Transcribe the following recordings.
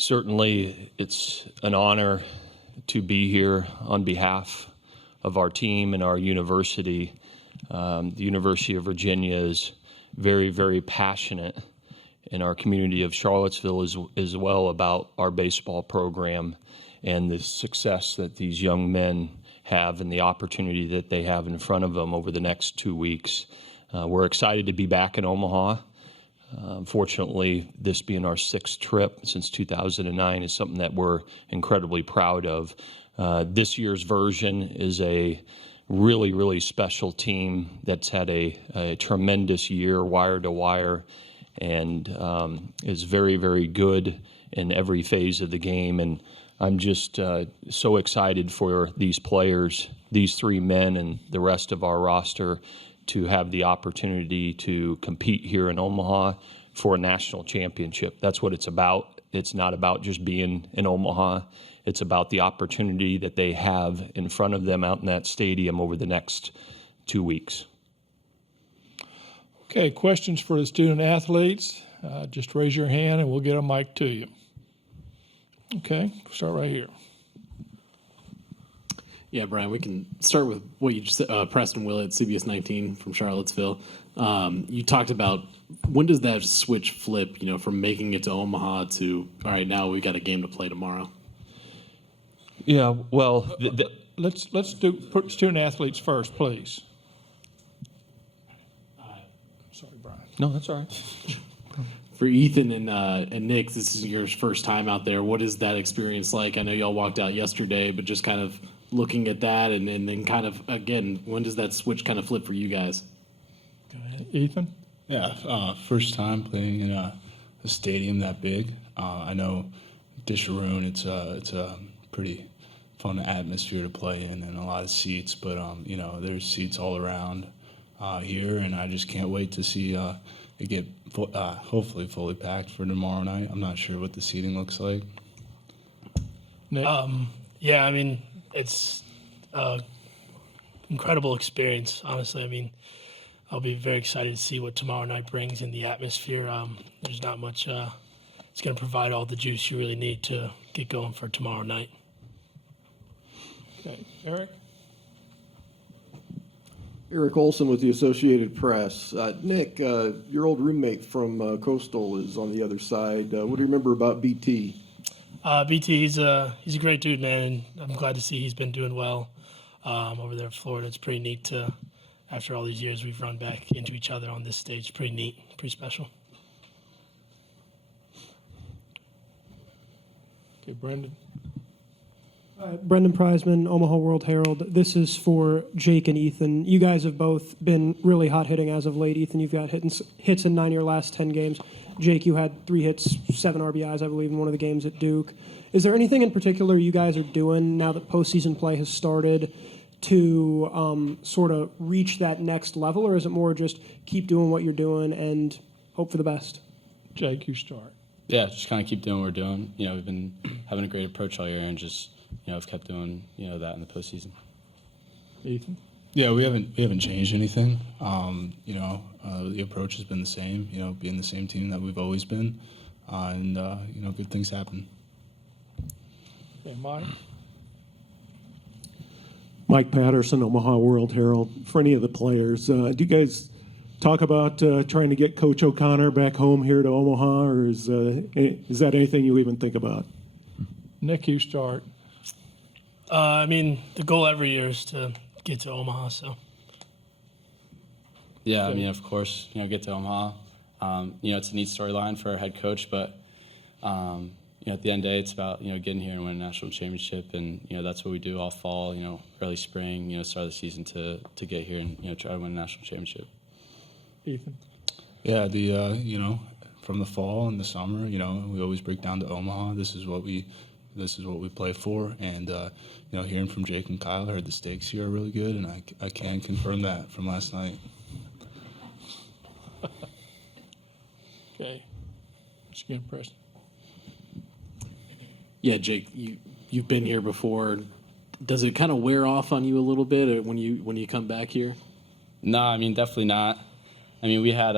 Certainly, it's an honor to be here on behalf of our team and our university. The University of Virginia is very, very passionate in our community of Charlottesville as well about our baseball program and the success that these young men have and the opportunity that they have in front of them over the next 2 weeks. We're excited to be back in Omaha. Fortunately, this being our 6th trip since 2009 is something that we're incredibly proud of. This year's version is a really, really special team that's had a tremendous year, wire to wire, and is very, very good in every phase of the game. And I'm just so excited for these players, these 3 men and the rest of our roster, to have the opportunity to compete here in Omaha for a national championship. That's what it's about. It's not about just being in Omaha. It's about the opportunity that they have in front of them out in that stadium over the next 2 weeks. Okay, questions for the student athletes? Just raise your hand and we'll get a mic to you. Okay, start right here. Yeah, Brian, we can start with what you just said, Preston Willett, CBS 19 from Charlottesville. You talked about, when does that switch flip, from making it to Omaha to, all right, now we got a game to play tomorrow? Yeah, well, Let's put student athletes first, please. Sorry, Brian. no, that's all right. For Ethan and Nick, this is your first time out there. What is that experience like? I know y'all walked out yesterday, but just kind of looking at that and then kind of, again, when does that switch kind of flip for you guys? Go ahead. Ethan? Yeah, first time playing in a stadium that big. I know Disharoon, it's a pretty fun atmosphere to play in and a lot of seats, but there's seats all around here, and I just can't wait to see it get hopefully fully packed for tomorrow night. I'm not sure what the seating looks like. Nick? Yeah, I mean, it's an incredible experience, honestly. I mean, I'll be very excited to see what tomorrow night brings in the atmosphere. There's not much. It's going to provide all the juice you really need to get going for tomorrow night. Okay, Eric? Eric Olson with the Associated Press. Nick, your old roommate from Coastal is on the other side. What do you remember about BT? BT, he's a great dude, man, and I'm glad to see he's been doing well over there in Florida. It's pretty neat to, after all these years, we've run back into each other on this stage. It's pretty neat, pretty special. Okay, Brendan? Brendan Prizeman, Omaha World Herald. This is for Jake and Ethan. You guys have both been really hot hitting as of late. Ethan, you've got hits in 9 of your last 10 games. Jake, you had 3 hits, 7 RBIs, I believe, in one of the games at Duke. Is there anything in particular you guys are doing now that postseason play has started to sort of reach that next level, or is it more just keep doing what you're doing and hope for the best? Jake, you start. Yeah, just kind of keep doing what we're doing. We've been having a great approach all year and just I've kept doing that in the postseason. Ethan? Yeah, we haven't changed anything. The approach has been the same. Being the same team that we've always been, and good things happen. Okay, Mike? Mike Patterson, Omaha World Herald. For any of the players, do you guys talk about trying to get Coach O'Connor back home here to Omaha, or is that anything you even think about? Nick, you start. I mean, the goal every year is to get to Omaha, so. Yeah, I mean, of course, get to Omaha. It's a neat storyline for our head coach, but at the end of the day, it's about getting here and winning a national championship, and that's what we do all fall, early spring, start of the season to get here and try to win a national championship. Ethan? Yeah, from the fall and the summer, we always break down to Omaha. This is what we play for, and hearing from Jake and Kyle, I heard the stakes here are really good, and I can confirm that from last night. Okay. Once again, Preston. Yeah, Jake, you've been here before. Does it kind of wear off on you a little bit when you come back here? No, I mean, definitely not. I mean, we had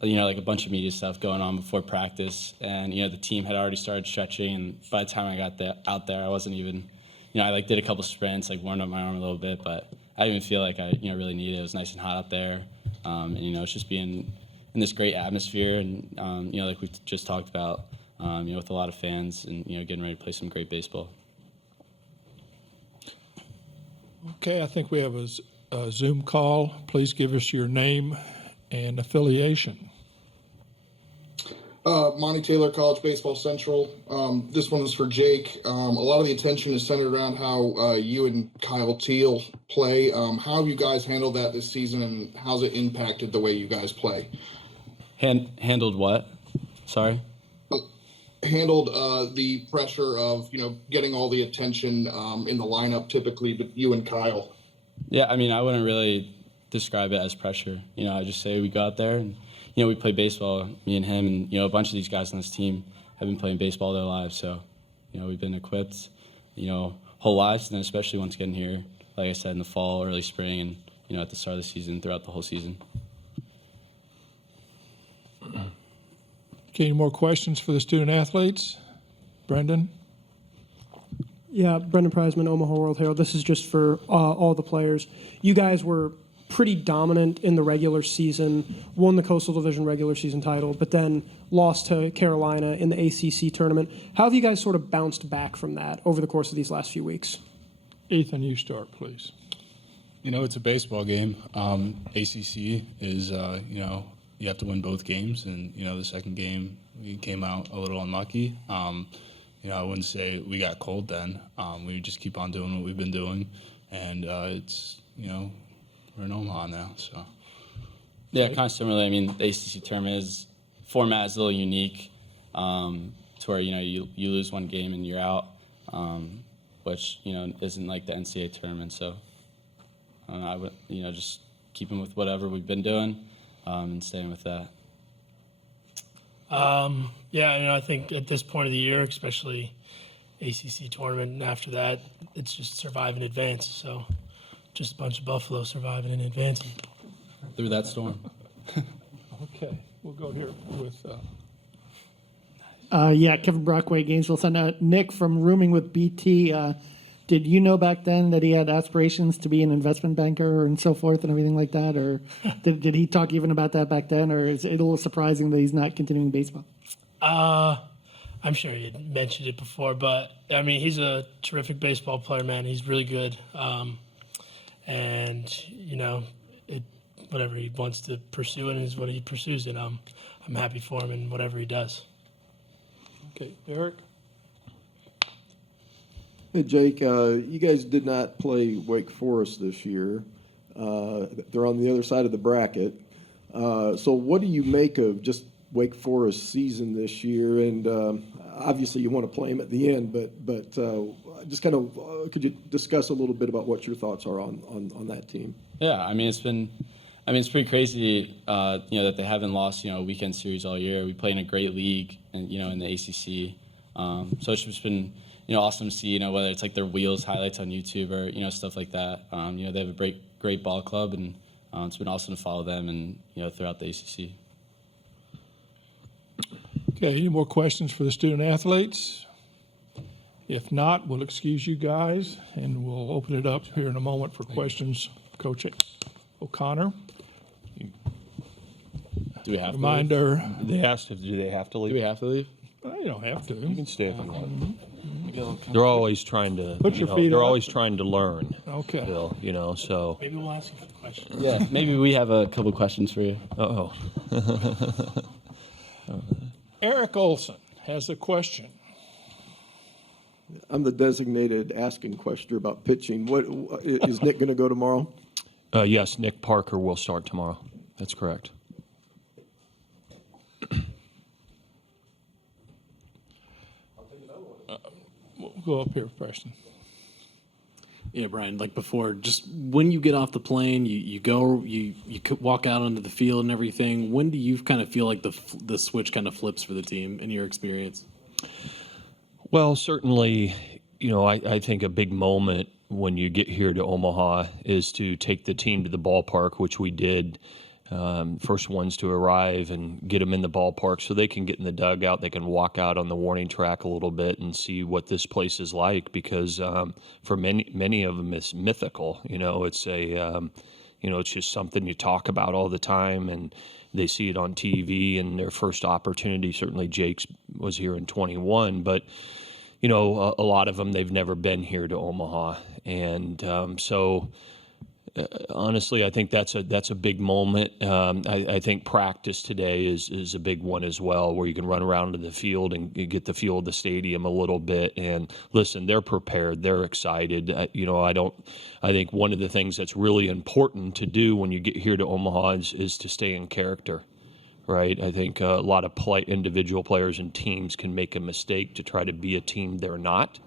like a bunch of media stuff going on before practice, and the team had already started stretching. And by the time I got out there, I wasn't even, I like did a couple sprints, like warmed up my arm a little bit, but I didn't even feel like I really needed it. It was nice and hot out there, and it's just being in this great atmosphere, and like we just talked about, with a lot of fans, and getting ready to play some great baseball. Okay, I think we have a Zoom call. Please give us your name and affiliation. Monty Taylor, College Baseball Central. This one is for Jake. A lot of the attention is centered around how you and Kyle Teal play. How have you guys handled that this season, and how's it impacted the way you guys play? Handled what? Sorry? Handled the pressure of, getting all the attention in the lineup typically, but you and Kyle. Yeah, I wouldn't really describe it as pressure. I just say we go out there and, we play baseball, me and him, and, a bunch of these guys on this team have been playing baseball their lives. So, we've been equipped, whole lives, and then especially once getting here, like I said, in the fall, early spring, and, at the start of the season, throughout the whole season. Okay, any more questions for the student athletes? Brendan? Yeah, Brendan Prizeman, Omaha World Herald. This is just for all the players. You guys were pretty dominant in the regular season, won the Coastal Division regular season title, but then lost to Carolina in the ACC tournament. How have you guys sort of bounced back from that over the course of these last few weeks? Ethan, you start, please. It's a baseball game. ACC is, you have to win both games, and, the second game we came out a little unlucky. I wouldn't say we got cold then. We just keep on doing what we've been doing, and it's, we're in Omaha now, so. Yeah, kind of similarly. The ACC tournament format is a little unique, to where, you lose one game and you're out, which, isn't like the NCAA tournament. So I would, just keeping with whatever we've been doing, and staying with that. Yeah, I think at this point of the year, especially ACC tournament, and after that, it's just survive and advance. So just a bunch of Buffalo surviving and advancing. Through that storm. Okay, we'll go here with... Kevin Brockway, Gainesville Sun. Nick from Rooming with BT. Did you know back then that he had aspirations to be an investment banker and so forth and everything like that? Or did he talk even about that back then? Or is it a little surprising that he's not continuing baseball? I'm sure he had mentioned it before, but he's a terrific baseball player, man. He's really good. And, whatever he wants to pursue it is what he pursues. And I'm happy for him in whatever he does. Okay, Eric? Hey, Jake, you guys did not play Wake Forest this year. They're on the other side of the bracket. So what do you make of just Wake Forest season this year? And obviously you want to play them at the end, but just kind of could you discuss a little bit about what your thoughts are on that team? Yeah, it's pretty crazy, that they haven't lost, a weekend series all year. We play in a great league, and in the ACC. So it's just been, awesome to see, whether it's like their Wheels highlights on YouTube or, stuff like that. They have a great ball club, and it's been awesome to follow them and, throughout the ACC. Okay, any more questions for the student athletes? If not, we'll excuse you guys, and we'll open it up here in a moment for questions. Coach O'Connor. Do we have Reminder. to leave? They asked if do they have to leave? Do we have to leave? Well, you don't have to. You can stay if you want. They're always trying to. Put your feet They're up. always trying to learn. Okay. Bill, so. Maybe we'll ask you for questions. Yeah, maybe we have a couple questions for you. Uh-oh. Eric Olson has a question. I'm the designated asking question about pitching. What is Nick going to go tomorrow? Yes, Nick Parker will start tomorrow. That's correct. We'll go up here, Preston. Yeah, Brian, like before, just when you get off the plane, you walk out onto the field and everything, when do you kind of feel like the switch kind of flips for the team in your experience? Well, certainly, I think a big moment when you get here to Omaha is to take the team to the ballpark, which we did first ones to arrive and get them in the ballpark so they can get in the dugout. They can walk out on the warning track a little bit and see what this place is like, because for many of them it's mythical. It's it's just something you talk about all the time, and they see it on TV. And their first opportunity, certainly Jake's was here in 21, but a lot of them, they've never been here to Omaha, and so. Honestly, I think that's a big moment. I think practice today is a big one as well, where you can run around to the field and you get the feel of the stadium a little bit. And listen, they're prepared, they're excited. I think one of the things that's really important to do when you get here to Omaha is to stay in character. Right, I think a lot of individual players and teams can make a mistake to try to be a team they're not.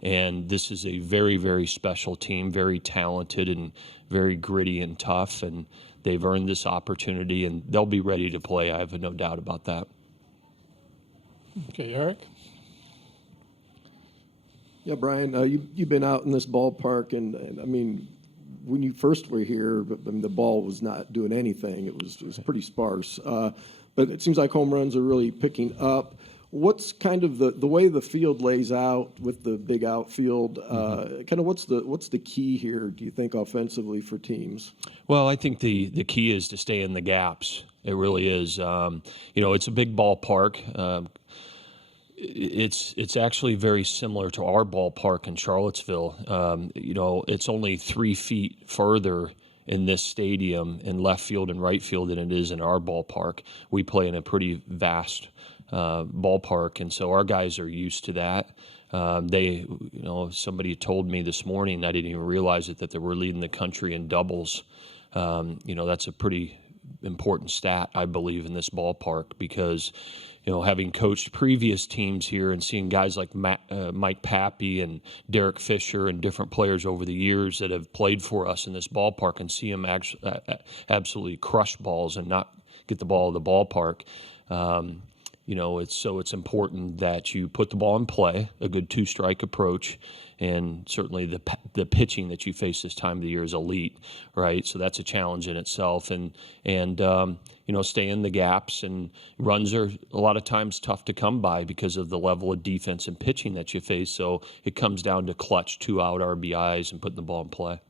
And this is a very, very special team, very talented and very gritty and tough. And they've earned this opportunity, and they'll be ready to play. I have no doubt about that. Okay, Eric? Yeah, Brian, you've been out in this ballpark, and I mean, when you first were here, the ball was not doing anything. It was pretty sparse. But it seems like home runs are really picking up. What's kind of the way the field lays out with the big outfield? Kind of what's the key here, do you think, offensively for teams? Well, I think the key is to stay in the gaps. It really is. It's a big ballpark. It's actually very similar to our ballpark in Charlottesville. It's only 3 feet further in this stadium in left field and right field than it is in our ballpark. We play in a pretty vast ballpark, and so our guys are used to that. Somebody told me this morning, I didn't even realize it, that they were leading the country in doubles. That's a pretty important stat, I believe, in this ballpark, because having coached previous teams here and seeing guys like Mike Pappy and Derek Fisher and different players over the years that have played for us in this ballpark, and see them absolutely crush balls and not get the ball in the ballpark. It's important that you put the ball in play, a good 2-strike approach, and certainly the pitching that you face this time of the year is elite, right? So that's a challenge in itself, and stay in the gaps. And runs are a lot of times tough to come by because of the level of defense and pitching that you face. So it comes down to clutch 2-out RBIs and putting the ball in play.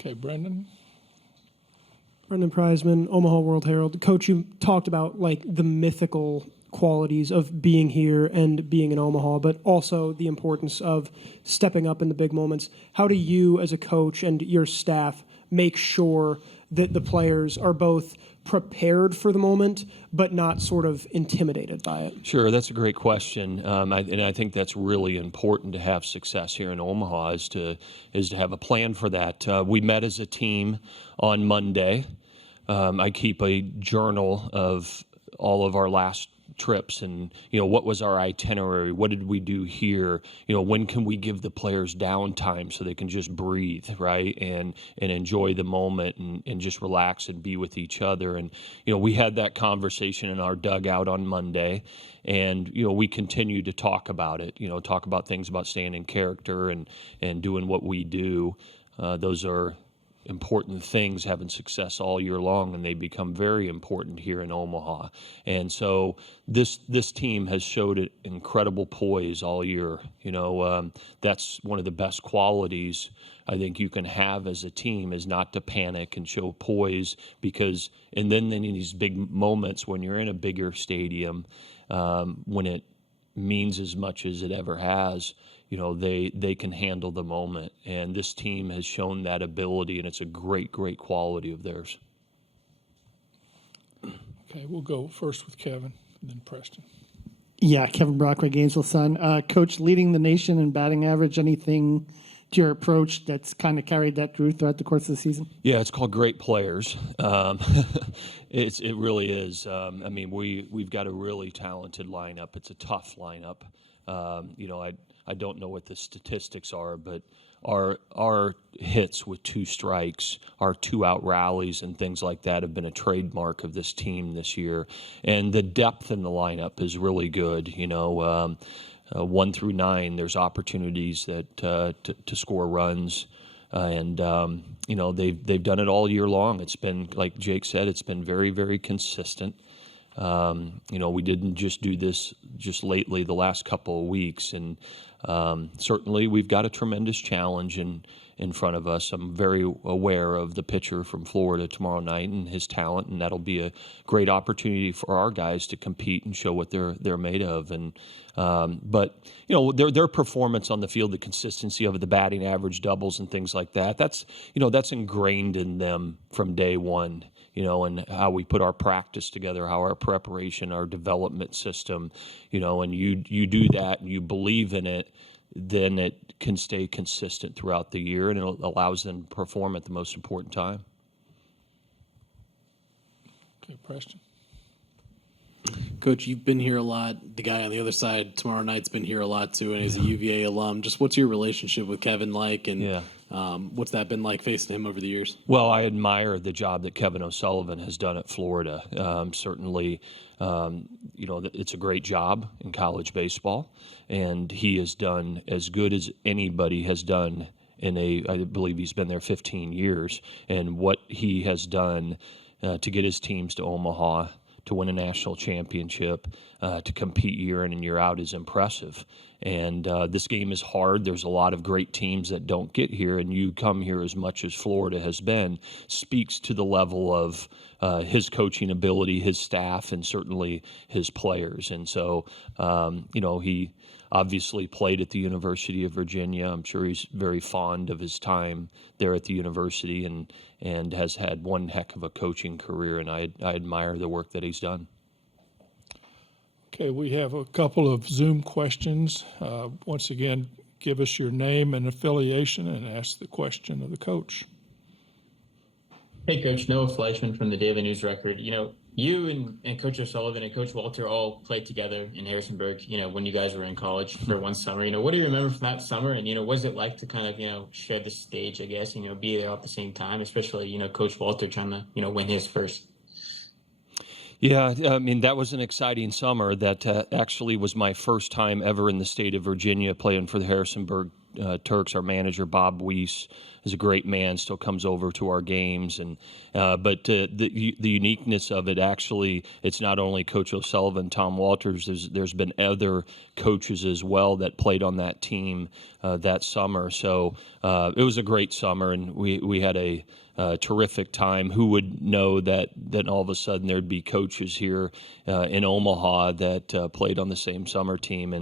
Okay, Brendan? Brendan Prizeman, Omaha World Herald. Coach, you talked about the mythical qualities of being here and being in Omaha, but also the importance of stepping up in the big moments. How do you, as a coach, and your staff make sure that the players are both prepared for the moment, but not sort of intimidated by it? Sure, that's a great question, and I think that's really important to have success here in Omaha, is to have a plan for that. We met as a team on Monday. I keep a journal of all of our last trips, and what was our itinerary, what did we do here, when can we give the players downtime so they can just breathe, right, and enjoy the moment and just relax and be with each other. And we had that conversation in our dugout on Monday, and we continue to talk about it, talk about things about staying in character and doing what we do. Those are important things, having success all year long, and they become very important here in Omaha. And so this team has showed incredible poise all year. That's one of the best qualities I think you can have as a team, is not to panic and show poise, because and then in these big moments when you're in a bigger stadium, when it means as much as it ever has, they can handle the moment. And this team has shown that ability, and it's a great, great quality of theirs. Okay, we'll go first with Kevin, and then Preston. Yeah, Kevin Brockway, Gainesville Sun. Coach, leading the nation in batting average, anything to your approach that's kind of carried that through throughout the course of the season? Yeah, it's called great players. It really is. We've got a really talented lineup. It's a tough lineup. I don't know what the statistics are, but our hits with 2 strikes, our 2-out rallies and things like that have been a trademark of this team this year. And the depth in the lineup is really good. 1 through 9, there's opportunities that to score runs. They've done it all year long. It's been, like Jake said, it's been very, very consistent. We didn't just do this just lately, the last couple of weeks, and certainly we've got a tremendous challenge in front of us. I'm very aware of the pitcher from Florida tomorrow night and his talent, and that'll be a great opportunity for our guys to compete and show what they're made of. But their performance on the field, the consistency of it, the batting average, doubles, and things like that. That's ingrained in them from day one. And how we put our practice together, how our preparation, our development system, and you do that and you believe in it, then it can stay consistent throughout the year, and it allows them to perform at the most important time. Okay, Preston. Coach, you've been here a lot. The guy on the other side tomorrow night's been here a lot too, and he's a UVA alum. Just what's your relationship with Kevin like, and what's that been like facing him over the years? Well, I admire the job that Kevin O'Sullivan has done at Florida. Certainly, it's a great job in college baseball, and he has done as good as anybody has done I believe he's been there 15 years, and what he has done to get his teams to Omaha, to win a national championship, to compete year in and year out is impressive. And this game is hard. There's a lot of great teams that don't get here, and you come here as much as Florida has been, speaks to the level of his coaching ability, his staff, and certainly his players. And so, he obviously played at the University of Virginia. I'm sure he's very fond of his time there at the university, and has had one heck of a coaching career, and I admire the work that he's done. Okay, we have a couple of Zoom questions. Once again, give us your name and affiliation and ask the question of the coach. Hey, Coach. Noah Fleischman from the Daily News Record. You and Coach O'Sullivan and Coach Walter all played together in Harrisonburg, when you guys were in college for one summer. What do you remember from that summer? And, what was it like to kind of, share the stage, I guess, be there at the same time, especially, Coach Walter trying to, win his first? Yeah, I mean, that was an exciting summer. That actually was my first time ever in the state of Virginia playing for the Harrisonburg Turks. Our manager, Bob Weiss, is a great man, still comes over to our games. But the uniqueness of it, actually, it's not only Coach O'Sullivan, Tom Walters, there's been other coaches as well that played on that team that summer. So it was a great summer, and we had a terrific time. Who would know that then all of a sudden there'd be coaches here in Omaha that played on the same summer team,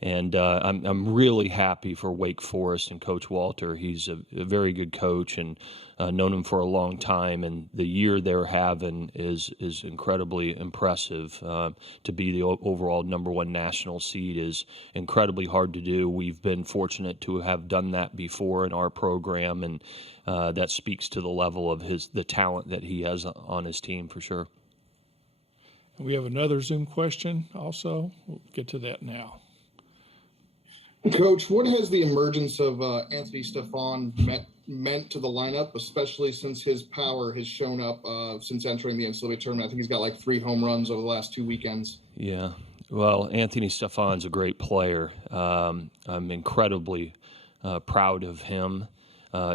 and I'm really happy for Wake Forest and Coach Walter. He's a very good coach, and known him for a long time, and the year they're having is incredibly impressive. To be the overall #1 national seed is incredibly hard to do. We've been fortunate to have done that before in our program, and that speaks to the level of the talent that he has on his team for sure. We have another Zoom question also. We'll get to that now. Coach, what has the emergence of Anthony Stefan meant to the lineup, especially since his power has shown up since entering the NCAA tournament? I think he's got like 3 home runs over the last 2 weekends. Yeah, well, Anthony Stefan's a great player. I'm incredibly proud of him.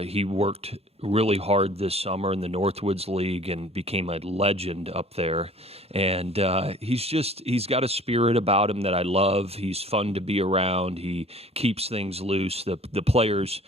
He worked really hard this summer in the Northwoods League and became a legend up there. And he's got a spirit about him that I love. He's fun to be around. He keeps things loose. The players,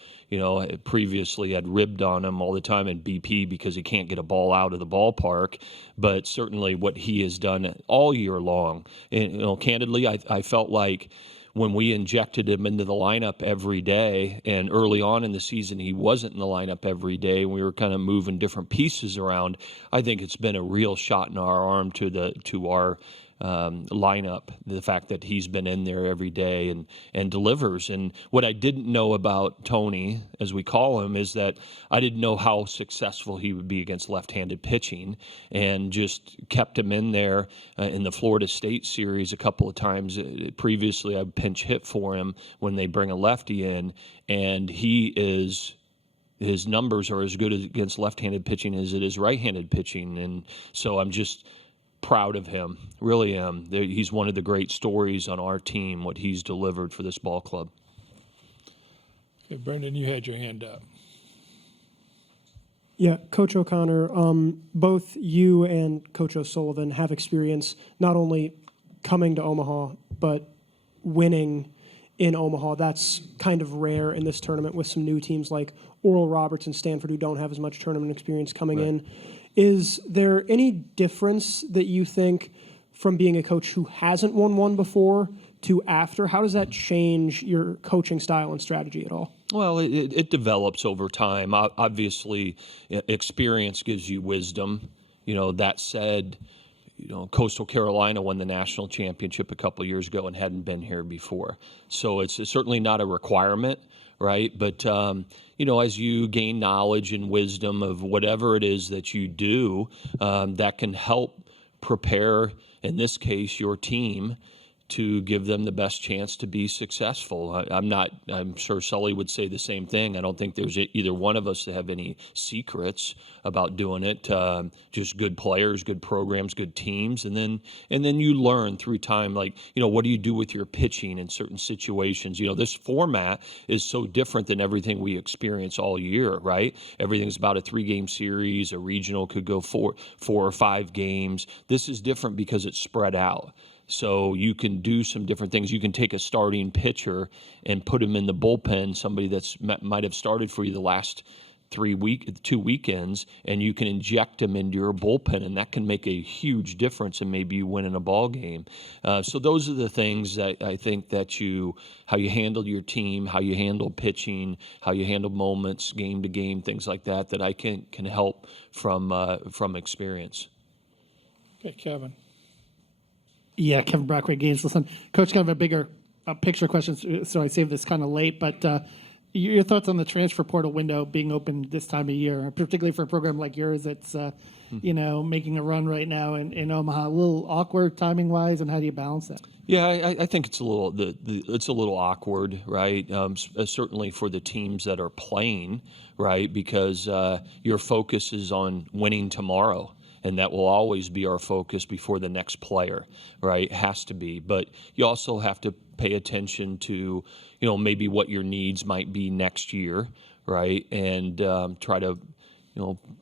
previously had ribbed on him all the time in BP because he can't get a ball out of the ballpark. But certainly what he has done all year long, and candidly, I felt like when we injected him into the lineup every day, and early on in the season he wasn't in the lineup every day, and we were kind of moving different pieces around, I think it's been a real shot in our arm to our lineup, the fact that he's been in there every day and delivers. And what I didn't know about Tony, as we call him, is that I didn't know how successful he would be against left-handed pitching, and just kept him in there in the Florida State series a couple of times. Previously, I pinch hit for him when they bring a lefty in, and his numbers are as good against left-handed pitching as it is right-handed pitching. And so I'm just proud of him, really am. He's one of the great stories on our team, what he's delivered for this ball club. Okay, Brendan, you had your hand up. Yeah, Coach O'Connor, both you and Coach O'Sullivan have experience not only coming to Omaha, but winning in Omaha. That's kind of rare in this tournament with some new teams like Oral Roberts and Stanford who don't have as much tournament experience coming in. Is there any difference that you think from being a coach who hasn't won one before to after? How does that change your coaching style and strategy at all? Well, it develops over time. Obviously, experience gives you wisdom. That said, Coastal Carolina won the national championship a couple of years ago and hadn't been here before. So it's certainly not a requirement, right? But, as you gain knowledge and wisdom of whatever it is that you do, that can help prepare, in this case, your team to give them the best chance to be successful. I'm sure Sully would say the same thing. I don't think there's either one of us that have any secrets about doing it. Just good players, good programs, good teams. And then you learn through time, like, what do you do with your pitching in certain situations? This format is so different than everything we experience all year, right? Everything's about a 3-game series. A regional could go four or 5 games. This is different because it's spread out. So you can do some different things. You can take a starting pitcher and put him in the bullpen, somebody that's might have started for you the last 2 weekends, and you can inject him into your bullpen, and that can make a huge difference and maybe you win in a ball game. So those are the things that I think that how you handle your team, how you handle pitching, how you handle moments, game to game, things like that I can help from experience. Okay, Kevin. Yeah, Kevin Brockway, Gainesville Sun. Coach, kind of a bigger picture question, so I saved this kind of late, but your thoughts on the transfer portal window being open this time of year, particularly for a program like yours that's, making a run right now in Omaha. A little awkward timing-wise, and how do you balance that? Yeah, I think it's a little it's a little awkward, right? Certainly for the teams that are playing, right? Because your focus is on winning tomorrow. And that will always be our focus before the next player, right? Has to be. But you also have to pay attention to, maybe what your needs might be next year, right? And try to,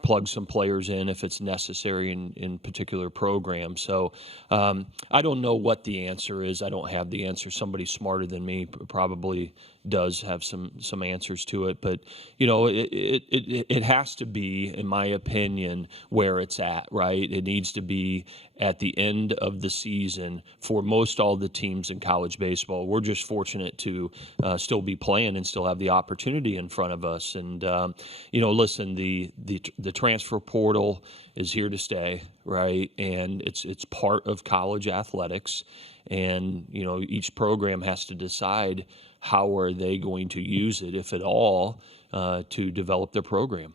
plug some players in if it's necessary in particular programs. So I don't know what the answer is. I don't have the answer. Somebody smarter than me probably does have some answers to it. But, it has to be, in my opinion, where it's at, right? It needs to be at the end of the season for most all the teams in college baseball. We're just fortunate to still be playing and still have the opportunity in front of us. And, listen, the transfer portal is here to stay, right? And it's part of college athletics. And, each program has to decide how are they going to use it, if at all, to develop their program.